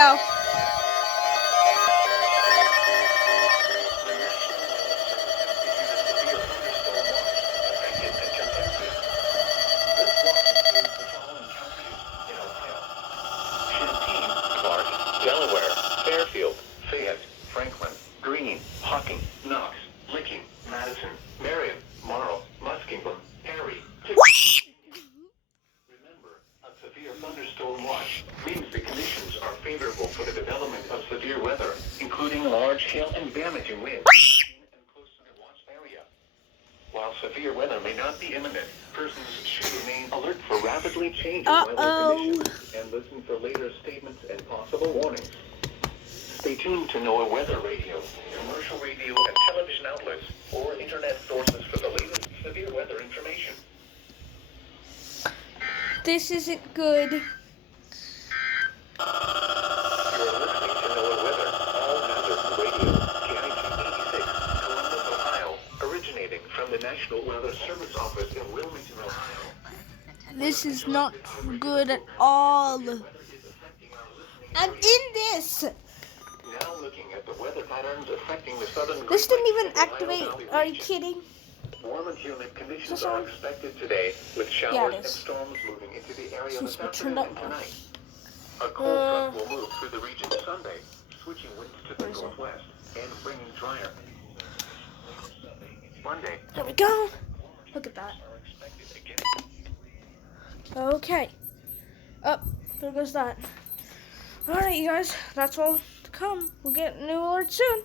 go. Delaware, Fairfield, Fayette, Franklin, Greene, Hocking, Knox, Licking, Madison, Marion, Morrow, Muskingum, Perry. Remember, a severe thunderstorm watch means the conditions are favorable for the development of severe weather, including large hail and damaging winds and close to the watch area. While severe weather may not be imminent, persons should remain alert for rapidly changing weather conditions and listen for later statements and possible warnings. Stay tuned to NOAA Weather Radio, commercial radio and television outlets, or internet sources for the latest severe weather information. This isn't good. You're listening to NOAA Weather, all hazard radio, KIT 86, Columbus, Ohio, originating from the National Weather Service Office in Wilmington, Ohio. This is not good at all. I'm in this. Now looking at the weather patterns affecting the southern This didn't Great even Lakes and activate. Ohio Valley Are you region. kidding? Warm and humid conditions Is this are on? expected today, with Yeah, showers it and is. storms moving into the area This this is turned afternoon up. and tonight. A cold front will move through the region Sunday, switching winds to the Where is it? northwest and bringing drier. Monday, There we go. Look at that. are expected again. Okay. Up. There goes that. Alright, you guys. That's all to come. We'll get new alerts soon.